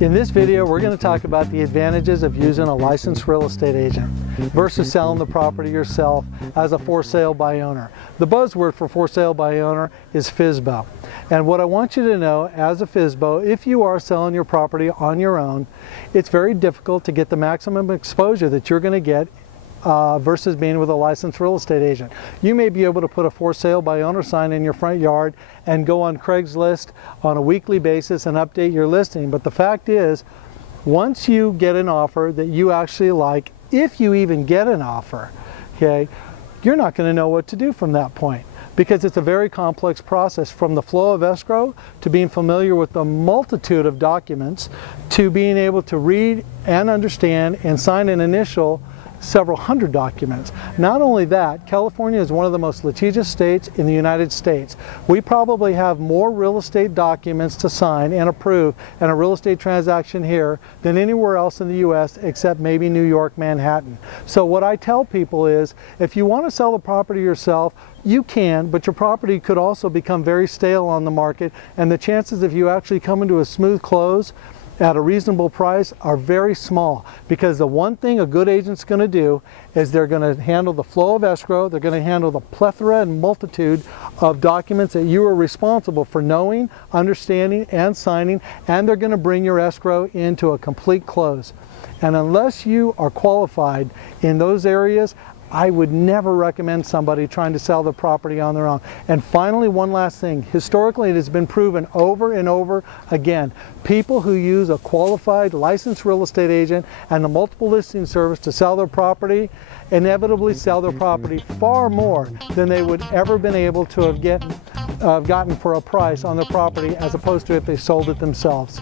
In this video, we're going to talk about the advantages of using a licensed real estate agent versus selling the property yourself as a for sale by owner. The buzzword for sale by owner is FSBO. And what I want you to know as a FSBO, if you are selling your property on your own, it's very difficult to get the maximum exposure that you're going to get versus being with a licensed real estate agent. You may be able to put a for sale by owner sign in your front yard and go on Craigslist on a weekly basis and update your listing. But the fact is, once you get an offer that you actually like, if you even get an offer, okay, you're not going to know what to do from that point, because it's a very complex process, from the flow of escrow to being familiar with the multitude of documents to being able to read and understand and sign an initial several hundred documents. Not only that, California is one of the most litigious states in the United States. We probably have more real estate documents to sign and approve in a real estate transaction here than anywhere else in the U.S. except maybe New York, Manhattan. So what I tell people is, if you want to sell the property yourself, you can, but your property could also become very stale on the market, and the chances of you actually coming to a smooth close at a reasonable price are very small, because the one thing a good agent's going to do is they're going to handle the flow of escrow, they're going to handle the plethora and multitude of documents that you are responsible for knowing, understanding, and signing, and they're going to bring your escrow into a complete close. And unless you are qualified in those areas, I would never recommend somebody trying to sell the property on their own. And finally, one last thing. Historically, it has been proven over and over again. People who use a qualified, licensed real estate agent and the multiple listing service to sell their property inevitably sell their property far more than they would ever been able to have gotten for a price on their property, as opposed to if they sold it themselves.